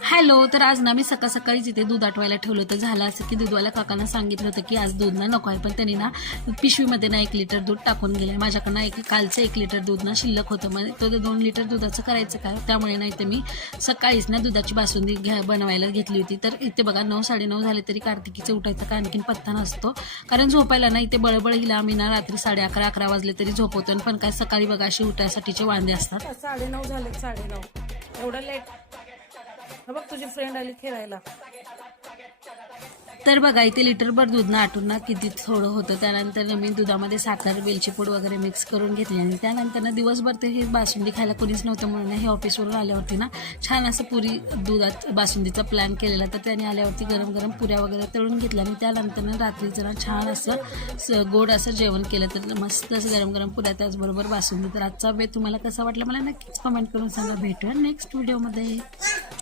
Hello. तर आज ना मी सकाळ सकाळीच इथे दूध आटवायला ठेवलं होतं. झालं असं की दूधवाल्या काकांना सांगितलं होतं की आज दूध ना नको आहे, पण त्यांनी ना पिशवीमध्ये ना 1 लिटर दूध टाकून गेलं. माझ्याकडनं कालचं 1 लिटर दूध ना शिल्लक होतं. मग तो 2 लिटर दुधाचं करायचं काय, त्यामुळे ना इथे मी सकाळीच ना दुधाची बासुंदी बनवायला घेतली होती. तर इथे बघा 9 साडेनऊ झाले तरी कार्तिकीचं उठायचा का आणखीन पत्ता नसतो. कारण झोपायला ना इथे बळबळ हिला आम्ही ना रात्री 11:30-11 वाजले तरी झोपवतो, पण काय सकाळी बघा अशी उठायसाठीचे वांदे असतात. 9:30 झाले, 9:30 एवढं लेट. बघ तुझी फ्रेंड आली खेळायला. तर बघा इथे लिटरभर दूध ना आटून ना किती थोडं होतं. त्यानंतर मी दुधामध्ये साखर, वेलची पूड वगैरे मिक्स करून घेतली आणि त्यानंतर ना दिवसभर ते हे बासुंदी खायला कोणीच नव्हतं म्हणून हे ऑफिसवरून आल्यावरती ना छान असं पुरी दुधात बासुंदीचा प्लॅन केलेला. तर त्याने आल्यावरती गरम गरम पुऱ्या वगैरे तळून घेतल्या आणि त्यानंतर ना रात्रीचं ना छान असं गोड असं जेवण केलं. तर मस्त असं गरम गरम पुऱ्या त्याचबरोबर बासुंदी. तर आजचा वेळ तुम्हाला कसा वाटला मला नक्कीच कमेंट करून सांगा. भेटूया नेक्स्ट व्हिडिओमध्ये.